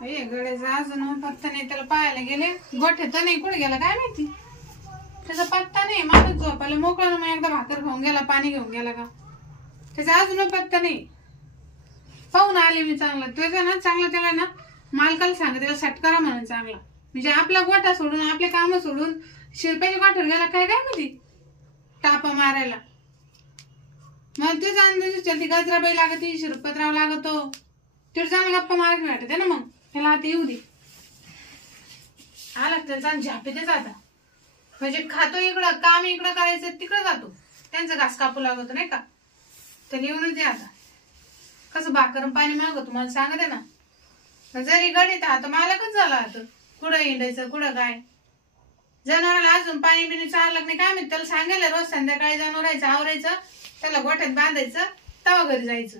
गड्याचा अजून पत्ता नाही. त्याला पाहायला गेले गोठे तर नाही, कुठे गेला काय माहिती. त्याचा पत्ता नाही. माणूस झोपायला मोकळा, मग एकदा भाकर खाऊन गेला, पाणी घेऊन गेला का. त्याचा अजून पत्ता नाही. पाहून आले मी चांगला त्याचा ना, चांगला त्याला ना मालकाला सांगा त्याला सट करा म्हणून चांगला. म्हणजे आपला गोठा सोडून, आपले काम सोडून शिरप्याच्या गोठ्यावर गेला काय काय माहिती, टापा मारायला. मग तेच अंदाज ती गजराबाई लागत, शिरपतराव लागतो, तिथे जाऊन गप्पा मारायला वाटत ना. मग त्याला आता येऊ दे. आला त्यांचा झापे तेच आता, म्हणजे खातो इकडं, काम इकडं करायचं, तिकडं जातो. त्यांचा घास कापू लागतो नाही का. तर येऊन दे आता. कसं भाकर पाणी मागवतो मला सांगते ना. जरी गडीत आता मालकच झाला. आता कुठं हिंडायचं, कुठं काय. जनावराला अजून पाणी बिणी चाललं नाही काय माहिती. त्याला सांगायला रोज संध्याकाळी जनावरायचं आवरायचं, त्याला गोठ्यात बांधायचं, तवा घरी जायचं.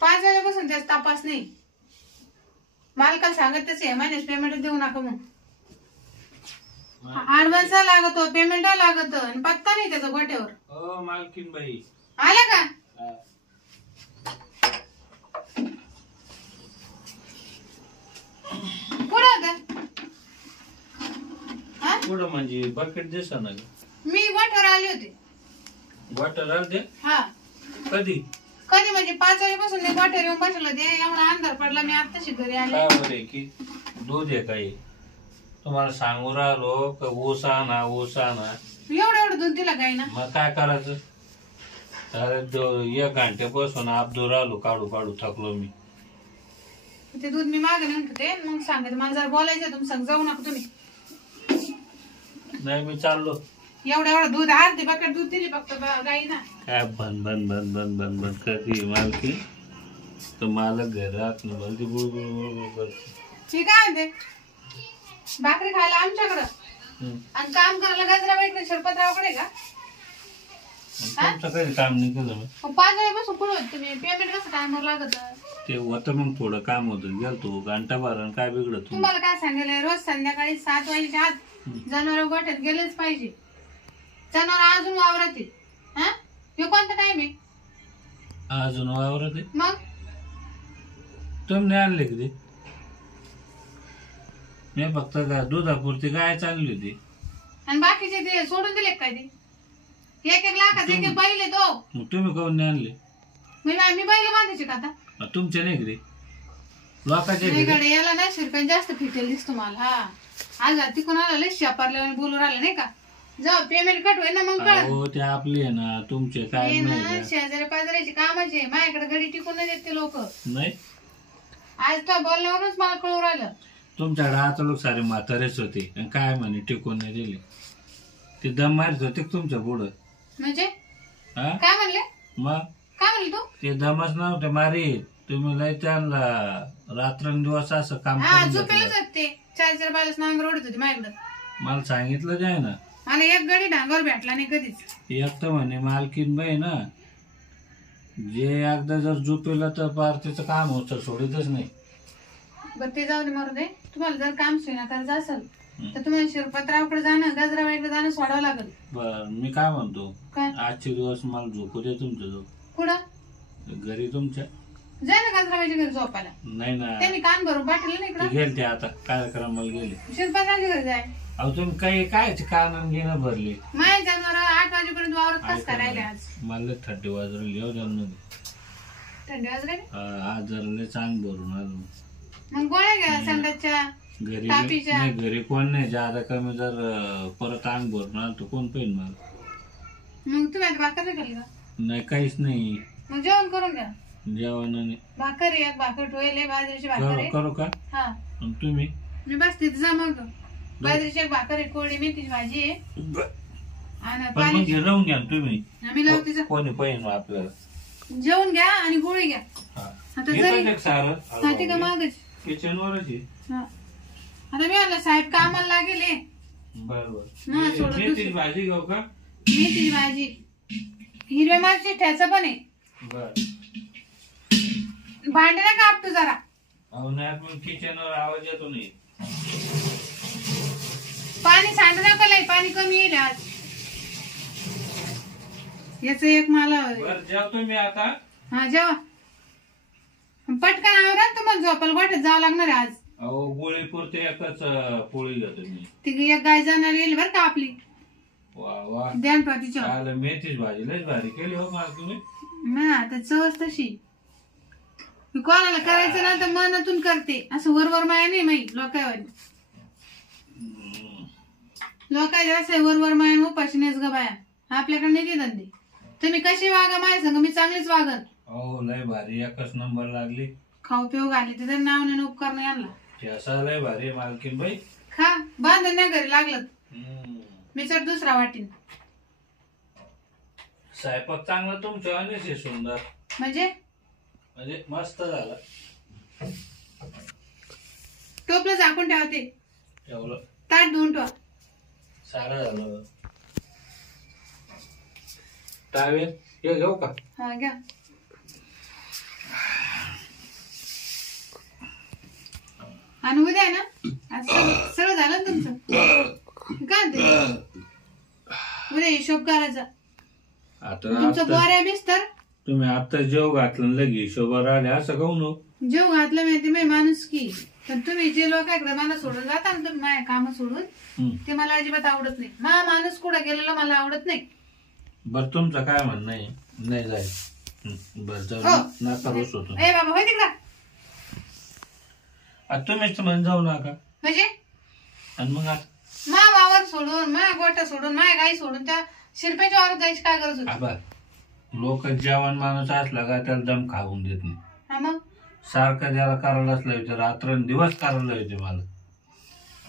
5 वाजेपासून त्याचा तपास नाही. मालकाला सांगत त्याचे महिन्याच पेमेंट देऊ नका. मग ऍडव्हान्स लागतो, पेमेंट लागत, आणि पत्ता नाही त्याचा गोठ्यावर. मालकीन बाई आला का. कुठं म्हणजे बकेट दिसा ना. मी गोठ्यावर आले होते. गोठ्यावर आले? हा. कधी कधी म्हणजे 5 वाजेपासून ते गोठ्यावर येऊन बसलो होते. एवढा अंधार पडला, मी आत्ताशी घरी आले. काय बरे की दूध आहे काही तुम्हाला सांगू राहिलो का. ऊस आणा ऊस आणा. एवढं दूध दिलं काय ना. मग काय करायचं. अरे 1 घंट्यापासून आपदू राहिलो, काढू काढू थकलो मी. ते दूध मी मागे नेऊन होते. मग सांगते मला जरा बोलायचं, तुम्ही सांग जाऊ नका तुम्ही. नाही मी चाललो. एवढं दूध अर्धी बकेट दूध दिली फक्त गाई ना. काय बन बन बन बन बन बन करते मालकी. तर मला घरात भलती बुळबुळ बुळबुळ करते. ठीक आहे म्हणते भाकरी खायला आमच्याकडं, आणि काम करायला गजराबाईकडे शिरपतरावकडे का. तुमचं काही काम नाही केलं मी. 5 वाजेपासून कुठं होत तुम्ही. पेमेंट कसं टायमवर लागत. ते होतं मग थोडं काम होतं, गेलतो घंटा भरण. काय बिघडत तुम्हाला काय सांगितलं, रोज संध्याकाळी 7 वाजेच्या आत जनावर गोठ्यात गेलेच पाहिजे. जनावर अजून वावरात आहे. हा हे कोणता टाइम आहे अजून वावरात आहे. मग तुम्ही आणले किती. मी फक्त दुधापुरती गाय चालली होती. आणि बाकीचे ते सोडून दिले काय. ते 1-1 लाखाचे एक बैल आहे तो. मग तुम्ही काऊन नाही आणले. मी बैल बांधायचे का आता. तुमचे नाही किती लोकांचे इकडे याला नाही शिरपण जास्त फिटेल दिसतो मला. हा आज तिकून आला लय शापारल्या बोलून राहिलं नाही का. जाऊ पेमेंट कट होईल ना. मग हो ते आपली आहे ना, तुमचे काय नाही. शेजारी पाजाराचे कामाचे माझ्याकडे गडी टिकून नाही देत ते लोक. नाही आज तो बोलण्यावरूनच मला कळून राहिलं. तुमच्याकडे आता लोक सारे म्हातारेच होते, काय म्हणे टिकून नाही दिले. ते दम मारत होते तुमच्या पुढं. म्हणजे काय म्हणले. मग काय म्हणले तू. ते दमच नव्हते मारी. तुम्ही लय त्यांना रात्रंदिवस असं काम झोपेलच ते 4-4 बायलाच नांगर ओढत होती माझ्याकडं. मला सांगितलं जाय ना. मला एक गडी डांगर भेटला नाही कधीच. एक तर म्हणे मालकीन बाई ना, जे एकदा जर झोपेला तर पार त्याचं काम होतं, सोडतच नाही. बरं ते जाऊ दे मारू दे. तुम्हाला जर काम सोयीना करायचं असेल तर तुम्हाला शिरपतरावकडे जाणं, गजराबाईकडे जाणं सोडावं लागेल. बर मी काय म्हणतो, काय आजचे दिवस मला झोपू दे तुमच्या जवळ. कुठं घरी तुमच्या. जाय ना गजराबाईच्या घरी झोपायला. नाही ना त्यांनी कान भरून पाठवलं नाही इकडं. गेले ते आता कार्यक्रमाला गेले. शिरपतरावच्या घरी जाय. अहो तुम्ही काही काय कान घेणं भरले. माझ्या जनावर 8 वाजेपर्यंत वावरत कस करायला. आज मला थंडी वाजवली लिहो जन्म. थंडी वाजली आज जरा लय चांग भरून आलो. मग गोळ्या घ्या संडासच्या घरी. तापीच्या. नाही घरी कोण नाही. जादा कमी जर परत अंग भरून आलो तर कोण पाहिजे मला. मग तुम्ही आता भाकर नाही खाल्ली का. नाही काहीच नाही. मग जेवण करून घ्या. जेवण नाही. भाकर एक भाकर ठेवले बाजरीची भाकर आहे. करू का. हा तुम्ही मी बस तिथे जा. मग बाजरीची एक भाकर आहे, कोरडी मेथीची भाजी आहे, आणि पाणी घेऊन घ्या तुम्ही. आम्ही लावते. कोणी पाहिजे आपल्याला. जेवण घ्या आणि गोळी घ्या. आता जरी का मागच किचनवरच. आता मी आला साहेब कामाला लागेल. बरोबर मेथीची भाजी घेऊ का. मेथीची भाजी, हिरव्या मिरची ठ्याचं पण आहे. बर भांडे ना कापतो जरा. अहो नाही मग किचनवर आवाज येतो नाही. पाणी सांडू नका लय, पाणी कमी येईल आज. याच एक मला जेवतो मी आता. हा जेवा. पटकन आवरा, तुम्हाला झोपायला गोठ्यात जावं लागणार आहे आज. अहो गोळी पुरते एकच पोळी घेतो मी. ती एक गाय जाणार येईल बरं का आपली. वा वा, ध्यान ठेवा तिच्यावर. काल मेथीच भाजी लयच भारी केली हो मला तुम्ही. ना आता चवच तशी. मी कोणाला करायचं ना तर मनातून करते, असं वरवर माया नाही माहिती लोकांवर. लोकांचे असं वरवर माया उपाशी नाहीच ग बाया, आपल्याकडे नाही ते धंदे. तुम्ही कशी वागा माझ्या संग, मी चांगलीच वागन. हो लय भारी, एकच नंबर लागली. खाऊ पिऊ घाले तर नाव नाही उपकार नाही आणला. असा लय भारी मालकीन बाई. खा बांधून नाही घरी लागलं मी चढ दुसरा वाटीन. स्वयंपाक चांगला तुमच्या आणि सुंदर म्हणजे मस्त झाला. टोपलं झाकून ठेवते, ठेवलं ताट धुवून ठेवा. सारं झालं. टावेल हे घेऊ का? हा घ्या. आणि उद्या आहे ना आज सगळं झालं ना तुमचं. काय म्हणते उद्या हिशोब करायचा. तुमचं बऱ्या बिस्तर तुम्ही आता जेव घातलं लगे हिशोबावर आले असं कहू नको. जेव घातलं माहिती मी माणूस की, पण तुम्ही जे लोक एकदा मला सोडून जाता ना तुम्ही माझ्या काम सोडून, ते मला अजिबात आवडत नाही. मा माणूस कुठं गेलेला मला आवडत नाही. बर तुमचं काय म्हणणं आहे? नाही जाईल बर जाऊ नका रोज होतो. ए बाबा होय तिकडा. तुम्हीच म्हण जाऊ नका म्हणजे आणि मग आता मा वावर सोडून, मा गोटा सोडून, माझ्या गाई सोडून त्या शिरप्याच्या वावरात जायची काय गरज होती? आबा लोक जेवण माणूस असला का त्याला दम खाऊन देत नाही. हा मग सारखं ज्याला करायला असलं होते रात्रंदिवस करायला होते मला.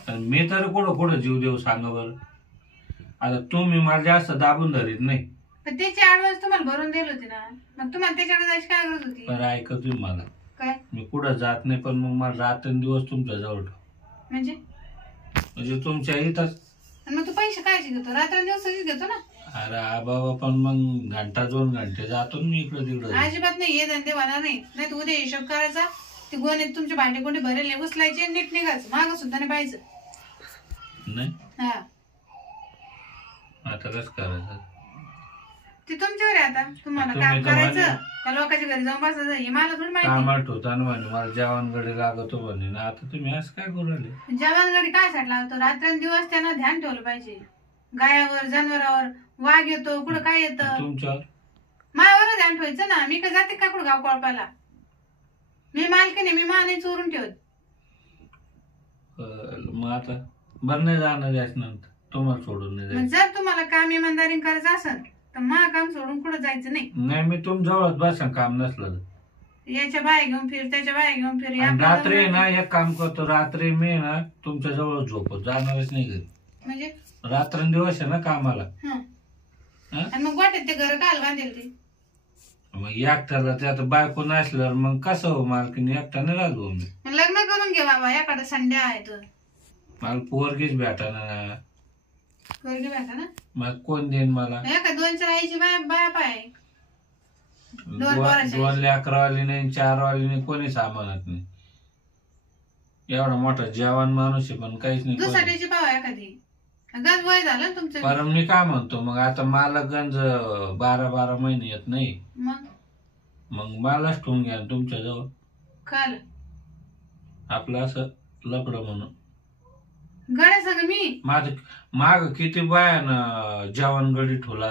आणि मी तर कुठं कुठं जीव देऊ सांगा बरं. आता तुम्ही मला जास्त दाबून धरीत नाही. पण त्याची ऍडव्हान्स तुम्हाला भरून दिली होती ना, मग तुम्हाला त्याच्याकडे जायची काय गरज होती? बरं ऐका तुम्ही मला, काय मी कुठं जात नाही पण मग मला रात्रंदिवस तुमच्या जवळ ठेव. म्हणजे तुमच्या इथंच. मग तू पैसे कायचे घेतो? रात्रंदिवस घेतो ना. अरे बाबा पण मग घंटा 2 घंटे जातो मी इकडं तिकडं. अजिबात नाही, हे धंदे होणार नाही. नाही तू उद्या हिशोब करायचा, ते गोणीत तुमचे भांडे कोंडे भरेले उचलायचे, नीट निघायचं, माग सुद्धा नाही पाहिजे. नाही हा आता कसं करायचं ते तुमच्यावर आहे. आता तुम्हाला काम करायचं त्या लोकांच्या घरी जाऊन बसायचं, हे मला थोडी माहिती. कामाला ठेवताना म्हणे मला जेवणकडे लागतो म्हणे ना. आता तुम्ही असं काय करू राहिले? जवानगडी काय साठी लागतो? रात्रंदिवस त्यांना ध्यान ठेवलं पाहिजे. गायावर, जनावरावर वाघ येतो, कुठं काय येतं, तुमच्यावर मायावर ध्यान ठेवायचं ना. मी का जाते का कुठं गाव कळपायला? मी मालकीने मी मा नाही चोरून ठेवत. मग आता बरं नाही जाणार याच्यानंतर तुम्हाला सोडून नाही जायचं. जर तुम्हाला काम इमानदारी करायचं असेल तर मा काम सोडून कुठं जायचं नाही. नाही मी तुमच्यावरच बसा काम नसलं तर. याच्या बाय घेऊन फिर, त्याच्या बाय घेऊन फिर. रात्री ना एक काम करतो, रात्री मी ना तुमच्या जवळ झोपत जाणारच नाही घरी. म्हणजे रात्रंदिवस आहे ना कामाला. आणि मग वाटत ते घर काल बांधेल ते. मग एकट्याला ते आता बायको नसल्यावर मग कसं हो मालकीने एकट्याने राहिलो मी. लग्न करून घे बाबा, एखादा संडे आहे तर. मला पोरगीच भेटा ना. पोरगी भेटा ना, मग कोण देईन मला? एका 2-4 आईची बाया पाय. 2 लेकरवाली नाही, 4 वाली नाही, कोणी सामानत नाही. एवढा मोठा जेवण माणूस आहे पण काहीच नाही. दुसऱ्याची पाव एखादी गंज वय झालं तुमचं. पण मी काय म्हणतो मग आता मला गंज 12 महिने येत नाही. मग मलाच ठेवून घ्या तुमच्या जवळ. काल आपलं असं लपड म्हणून गड्या सगळं मी माझं माग किती बायानं जेवण गडी ठोला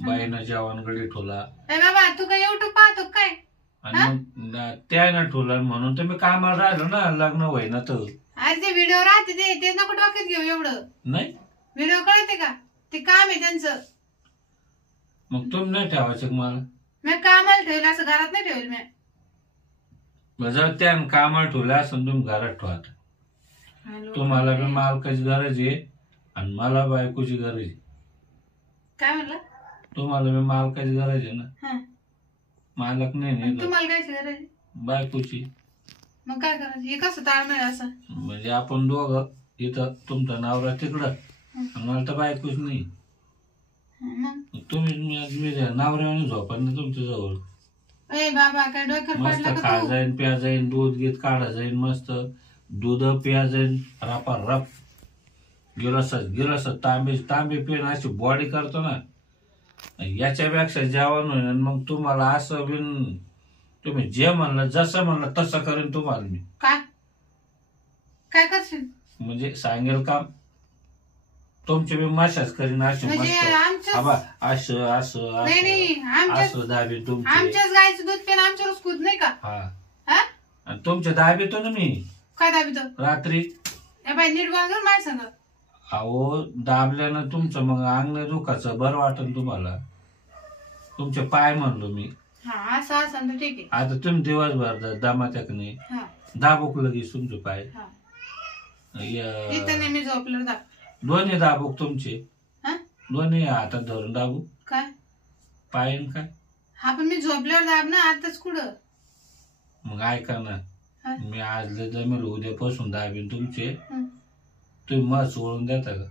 बाईनं जेवण गडी ठोला. बाबा तू काय युट्यूब पाहतो काय? आणि मग त्यानं ठोला म्हणून तर मी कामाला राहिलो ना, लग्न होईना तर. अरे ते व्हिडिओ राहते ते नको डोक्यात घेऊ एवढं. नाही व्हिडिओ कळते का? ते काम आहे त्यांचं. मग तुम्ही नाही ठेवायचं मला. मी कामाला ठेवलं असं घरात नाही ठेवलं मी. जर त्यानं कामाला ठेवलं असं तुम्ही घरात ठेवा. तुम्हाला बी मालकाची गरज आहे आणि मला बायकोची गरज आहे. काय म्हणलं? तुम्हाला बी मालकाची गरज आहे ना. मालक नाही तुम्हाला काय गरज? बायकोची. मग काय करायचं? हे कसं ताळमेळ असं? म्हणजे आपण दोघं इथं, तुमचा नवरा तिकडं मला तर बायकोच नाही. तुम्ही नवऱ्याने झोपा ना तुमच्या जवळ. ए बाबा काय डोक्यावर मस्त पडला खा का तू? जाईन, प्या जाईन, दूध घेत काढा जाईन, मस्त दूध प्या जाईन, रापा रप गिरस तांबे पिऊन अशी बॉडी करतो ना. याच्यापेक्षा जेवण होईल. मग तुम्हाला असं बिन तुम्ही जे म्हणलं जसं म्हणलं तसं करेन तुम्हाला मी. काय काय करशील म्हणजे सांगेल काम तुमची मी मशाज करीन अशी म्हणजे मस्त. आमच्या आबा असं असं नाही नाही असं दाबी तुमची. आमच्याच गायचं दूध पेन आमच्यावर स्कूत नाही का? हा हा आणि तुमच्या दाबीतो ना मी काय दाबितो? रात्री. ए बाई नीट बांधून माय सांग. अहो दाबल्यानं तुमचं मग अंग दुखाचं बरं वाटन तुम्हाला. तुमचे पाय म्हणलो मी. हा असं असं तर ठीक आहे. आता तुम्ही दिवसभर दमात्याक नाही हा दाबूक लगेच तुमचे पाय. हा या- इथं नेहमी झोपलं दाब. दोन्ही दाबूक तुमचे. हा दोन्ही हातात धरून दाबू काय? पाय न काय. हा पण मी झोपल्यावर दाब ना आताच कुठं? मग ऐका ना हा? मी आज जमेल उद्यापासून दाबीन तुमचे. हं. तुम्ही मग सोडून देता का?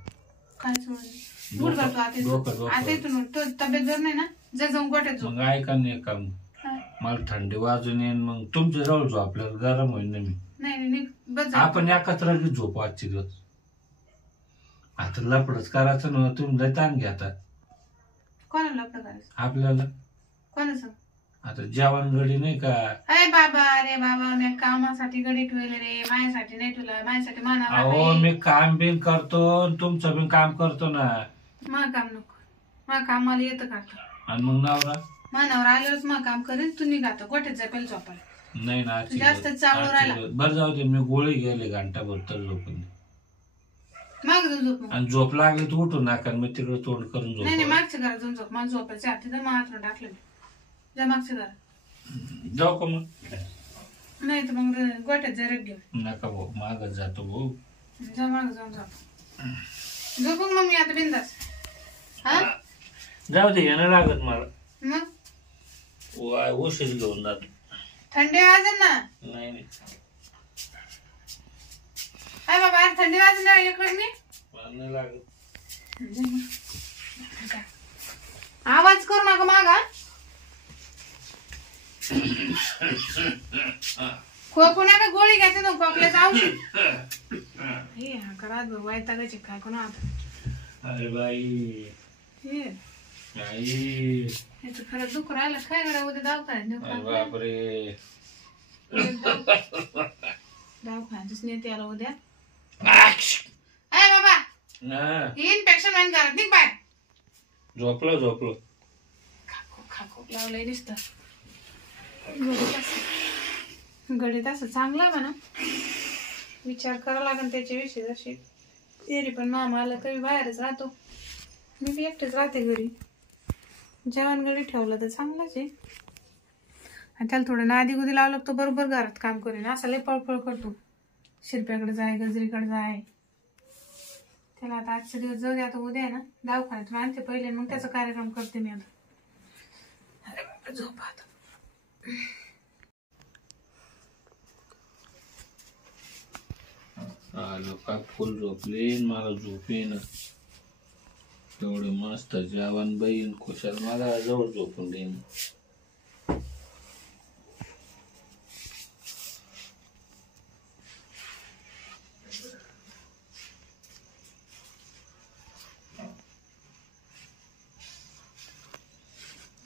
काय सोडून बुड घालतो आता डोकं इथून. डोकं. आता इथून तो तब्येत बरं नाही ना जा जाऊन गोठ्यात झोप. मग ऐका ना एक काम हा. मला थंडी वाजून येईन मग तुमच्या जवळ झोप आपल्याला गरम होईल ना मी. नाही नाही बस जा. आपण एकत्र झोपू आजची दिवस. आता लपडच करायचं ना तुम्ही लय ताण घ्या कोणाला लपडं करायचं? आपल्याला. कोणाचं? आता जेवण गडी नाही का. अरे बाबा मी कामासाठी गडी ठेवले रे माझ्यासाठी नाही तुला माझ्यासाठी मानावं अहो लागेल. मी काम बिन करतो तुमचं बिन काम करतो ना. मग काम नको मग काम मला येतं का? आणि मग नवरा मानावर आल्यावरच मग काम करेन तू निघातो गोठ्यात जाय पहिले झोपायला. नाही ना आजची जास्त दिवस- चावलं आजची राहिला. दिवस. बरं जाऊ दे मी गोळी गेले घंटाभर तर झोपून. माग जाऊन झोप मग. आणि झोप लागली तर उठू नका मी तिकडे तोंड करून नाही नाही झोप. मागच्या घरात जाऊन झोप मला झोपायचं हाती तर मग टाकलं मी. जा मागच्या घरात. जाऊ का मग. नाही तर मग गोठ्यात जाय रग घेऊन. नका भाऊ मागच जातो भाऊ. जा माग जाऊन झोप. झोपून मग मी आता बिंदास. हा जाऊ दे येणं लागत मला. मग उशीर घेऊन जातो. थंडी वाजेल ना. नाही नाही अरे बाबा अरे थंडी वाजेल ना एक वेळ मी मला नाही लागत. आवाज करू नका मागा. खोकू नका गोळी घ्यायची ना खोकल्याचं औषध. हे हा करा वैतागायचे काय कोणा आता. अरे बाई हे आई. याचं खरं दुःख राहिलं काय करा उद्या अरे बापरे. दवाखान्यातच नेते आला उद्या. आक्ष. अरे बाबा हा, इन्फेक्शन होईन घरात निघ बाय. झोपलो खाको लावलंय दिसत. गणित असं चांगलं म्हणा विचार करावा लागेल त्याच्याविषयी. जशी तरी पण मामा आला तरी बाहेरच राहतो मी बी एकटेच राहते घरी. जेवण गडी ठेवलं तर चांगलंच आहे. आणि त्याला थोडं नादी गुदी लावलं तर बरोबर घरात काम करेन. असं लय पळपळ करतो शिरप्याकडे जाय गजरीकडे जाय. त्याला आता आजचे दिवस जाऊ दे. आता उद्या आहे ना दवाखान्यात आणते पहिले मग त्याचा कार्यक्रम करते मी आता. अरे बाबा झोप आता. आलो का फुल झोपले मला झोप येईन. एवढं मस्त जेवण बाईन खुशाल मला जवळ झोपून देईन.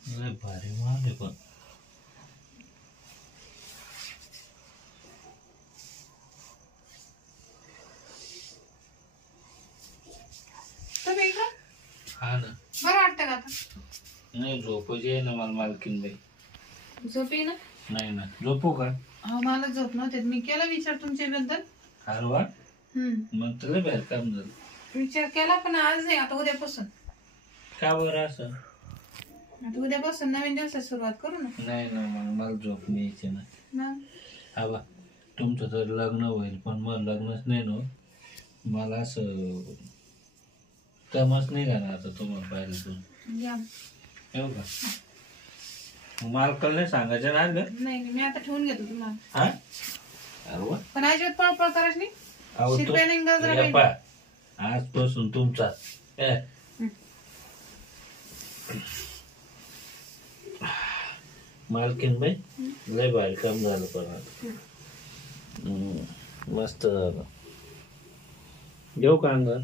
लय भारी मारले पण. तुम्ही इकडं हा ना. बरं वाटतं का आता? नाही झोपच आहे ना मला मालकीन बाई. झोप येईना? नाही ना झोपू का. हो मला झोप नव्हते. मी केला विचार तुमच्याबद्दल. अरे वा मग तुला बाहेर काम झालं. विचार केला पण आज नाही आता उद्यापासून. का बरं असं. आता उद्यापासून नवीन दिवसात सुरुवात करू ना. नाही ना मग मला झोप नाही यायची ना. मग हा बा तुमचं तर लग्न होईल पण मग लग्नच नाही ना. मला असं तमच नाही राहणार आता तुम्हाला पाहिलं तुम्ही. या. येऊ का मग मला कल नाही सांगायचं ना ग. नाही नाही, मी आता ठेवून घेतो तुम्हाला. हा अरे वा. पण अजिबात पळपळ करायची नाही. अहो, तो- शिरप्याने गजरा हे पाहिजे. पहा, आजपासून तुमचा मालकीन बाई लय भारी काम झालं पण आता. मस्त झालं. येऊ का अंगावर.